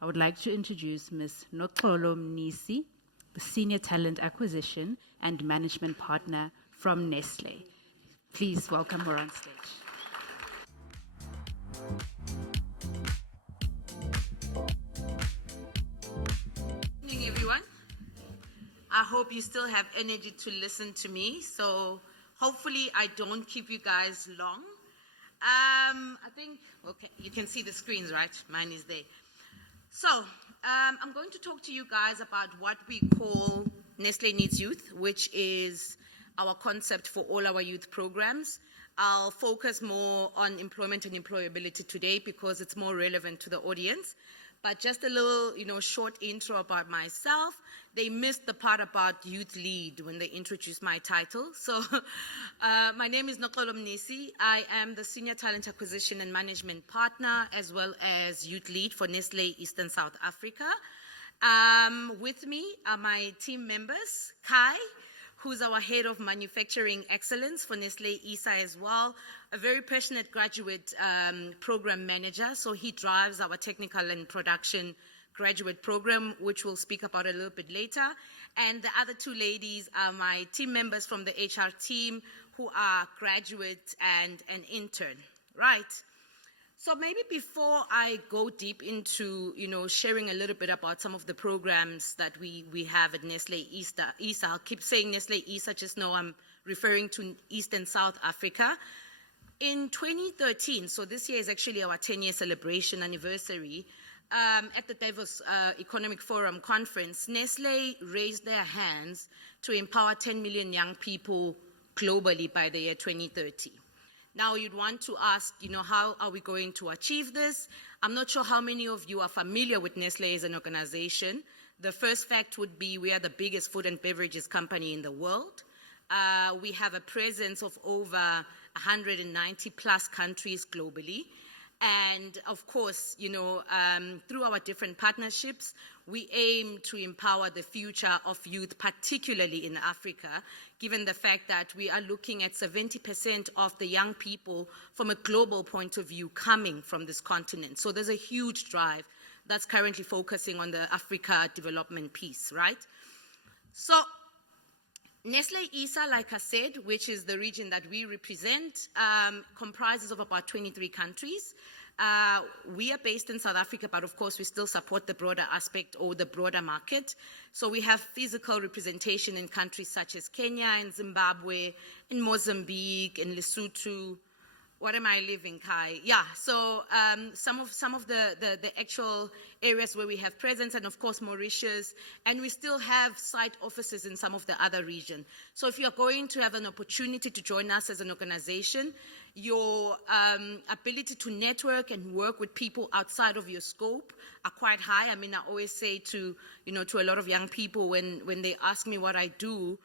I would like to introduce Ms.Noxolo Mnisi, the Senior Talent Acquisition and Management Partner from Nestle. Please welcome her on stage. Good evening, everyone. I hope you still have energy to listen to me. So hopefully I don't keep you guys long. I think, okay, you can see the screens, right? Mine is there. So I'm going to talk to you guys about what we call Nestle Needs Youth, which is our concept for all our youth programs. I'll focus more on employment and employability today because it's more relevant to the audience. But just a little, short intro about myself. They missed the part about youth lead when they introduced my title. So my name is Noxolo Mnisi. I am the Senior Talent Acquisition and Management Partner as well as youth lead for Nestle Eastern South Africa. With me are my team members, Kai, who's our head of manufacturing excellence for Nestle ISA as well, a very passionate graduate program manager. So he drives our technical and production graduate program, which we'll speak about a little bit later. And the other two ladies are my team members from the HR team who are graduate and an intern, right? So maybe before I go deep into, sharing a little bit about some of the programs that we have at Nestle ISA, I'll keep saying Nestle ISA, just know I'm referring to East and South Africa. In 2013, so this year is actually our 10-year celebration anniversary, at the Davos Economic Forum conference, Nestle raised their hands to empower 10 million young people globally by the year 2030. Now you'd want to ask, how are we going to achieve this? I'm not sure how many of you are familiar with Nestle as an organization. The first fact would be we are the biggest food and beverages company in the world. We have a presence of over 190 plus countries globally. And of course, through our different partnerships, we aim to empower the future of youth, particularly in Africa, given the fact that we are looking at 70% of the young people from a global point of view coming from this continent. So there's a huge drive that's currently focusing on the Africa development piece, right? So Nestle ISA, like I said, which is the region that we represent, comprises of about 23 countries. We are based in South Africa, but of course we still support the broader aspect or the broader market. So we have physical representation in countries such as Kenya and Zimbabwe, in Mozambique, in Lesotho. What am I living, Kai? Yeah, so some of the actual areas where we have presence, and of course Mauritius, and we still have site offices in some of the other regions. So if you're going to have an opportunity to join us as an organization, your ability to network and work with people outside of your scope are quite high. I mean, I always say to a lot of young people when they ask me what I do,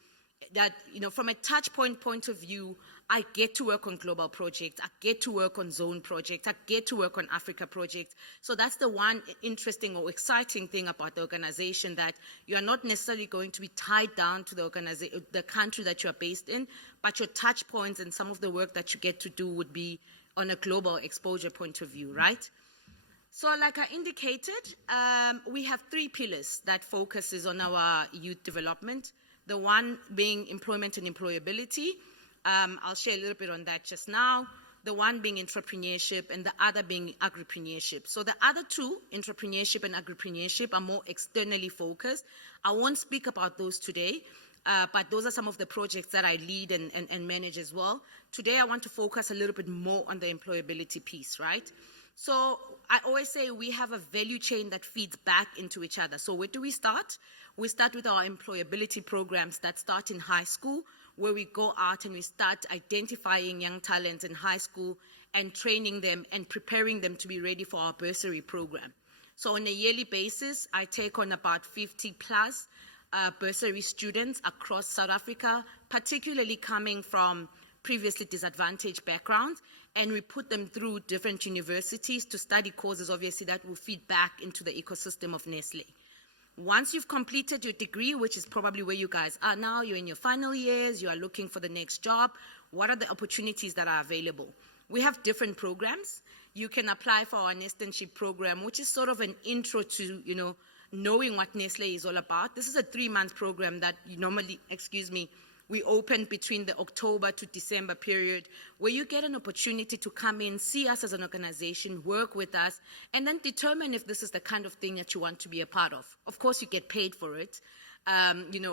that, from a touch point of view, I get to work on global projects, I get to work on zone projects, I get to work on Africa projects. So that's the one interesting or exciting thing about the organization, that you are not necessarily going to be tied down to the country that you are based in, but your touch points and some of the work that you get to do would be on a global exposure point of view, right? So like I indicated, we have three pillars that focuses on our youth development. The one being employment and employability. I'll share a little bit on that just now. The one being entrepreneurship and the other being agripreneurship. So the other two, entrepreneurship and agripreneurship, are more externally focused. I won't speak about those today, but those are some of the projects that I lead and manage as well. Today I want to focus a little bit more on the employability piece, right? So I always say we have a value chain that feeds back into each other. So where do we start? We start with our employability programs that start in high school, where we go out and we start identifying young talents in high school and training them and preparing them to be ready for our bursary program. So on a yearly basis, I take on about 50 plus bursary students across South Africa, particularly coming from previously disadvantaged backgrounds, and we put them through different universities to study courses, obviously, that will feed back into the ecosystem of Nestle. Once you've completed your degree, which is probably where you guys are now, you're in your final years, you are looking for the next job, what are the opportunities that are available? We have different programs. you can apply for our Nestantship program, which is sort of an intro to, knowing what Nestle is all about. This is a 3-month program that you normally, we open between the October to December period, where you get an opportunity to come in, see us as an organization, work with us, and then determine if this is the kind of thing that you want to be a part of. Of course, you get paid for it,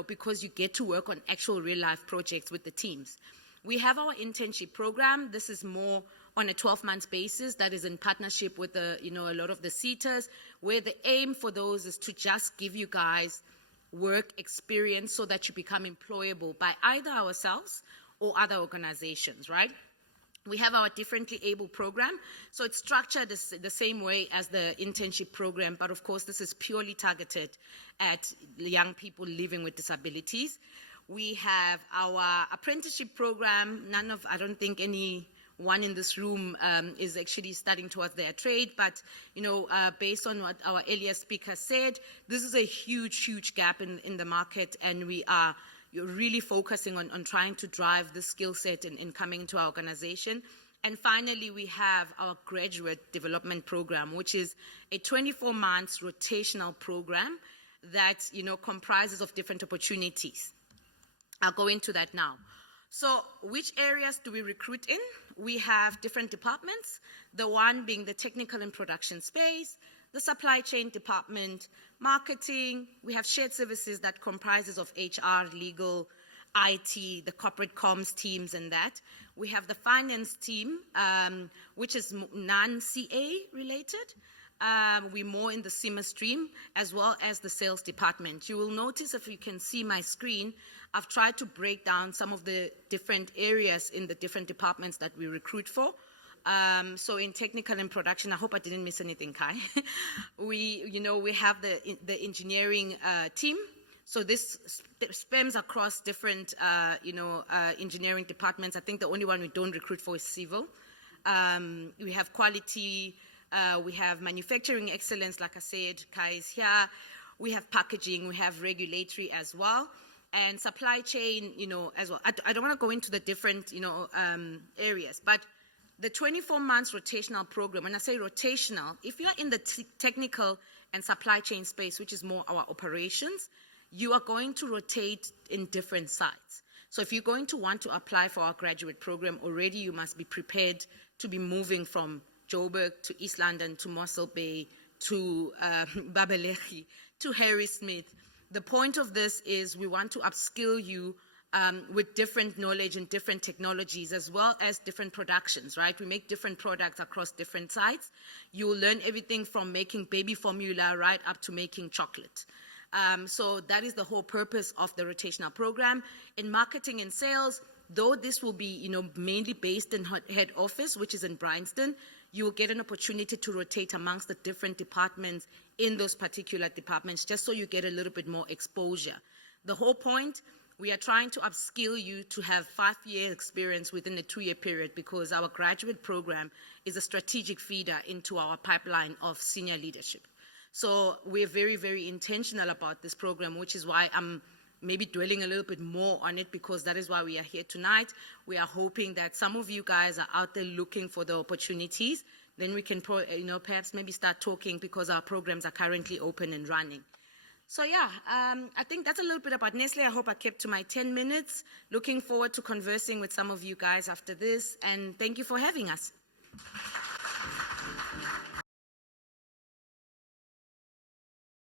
because you get to work on actual real-life projects with the teams. We have our internship program. This is more on a 12-month basis that is in partnership with a lot of the SETAs, where the aim for those is to just give you guys work experience so that you become employable by either ourselves or other organizations, right? We have our Differently Able program. So it's structured the same way as the internship program, but of course this is purely targeted at young people living with disabilities. We have our apprenticeship program. I don't think anyone in this room is actually studying towards their trade, but based on what our earlier speaker said, this is a huge gap in the market, and you're really focusing on trying to drive the skill set in coming into our organization. And finally, we have our graduate development program, which is a 24 months rotational program that comprises of different opportunities. I'll go into that now. So which areas do we recruit in? We have different departments, the one being the technical and production space, the supply chain department, marketing. We have shared services that comprises of HR, legal, IT, the corporate comms teams and that. We have the finance team, which is non-CA related. We're more in the SEMA stream, as well as the sales department. You will notice, if you can see my screen, I've tried to break down some of the different areas in the different departments that we recruit for. So in technical and production, I hope I didn't miss anything, Kai. We have the engineering team. So this spans across different, engineering departments. I think the only one we don't recruit for is civil. We have quality. We have manufacturing excellence, like I said, Kai is here. We have packaging. We have regulatory as well. And supply chain, as well. I don't want to go into the different, areas, but the 24 months rotational program, when I say rotational, if you're in the technical and supply chain space, which is more our operations, you are going to rotate in different sites. So if you're going to want to apply for our graduate program, already you must be prepared to be moving from Joburg to East London to Mossel Bay to Babelegi to Harrismith. The point of this is we want to upskill you with different knowledge and different technologies, as well as different productions, right? We make different products across different sites. You will learn everything from making baby formula right up to making chocolate. So that is the whole purpose of the rotational program. In marketing and sales, though this will be, mainly based in head office, which is in Bryanston, you will get an opportunity to rotate amongst the different departments in those particular departments, just so you get a little bit more exposure. The whole point, we are trying to upskill you to have 5-year experience within a 2-year period, because our graduate program is a strategic feeder into our pipeline of senior leadership. So we're very, very intentional about this program, which is why I'm maybe dwelling a little bit more on it, because that is why we are here tonight. We are hoping that some of you guys are out there looking for the opportunities. Then we can, perhaps maybe start talking, because our programs are currently open and running. So yeah, I think that's a little bit about Nestle. I hope I kept to my 10 minutes. Looking forward to conversing with some of you guys after this, and thank you for having us.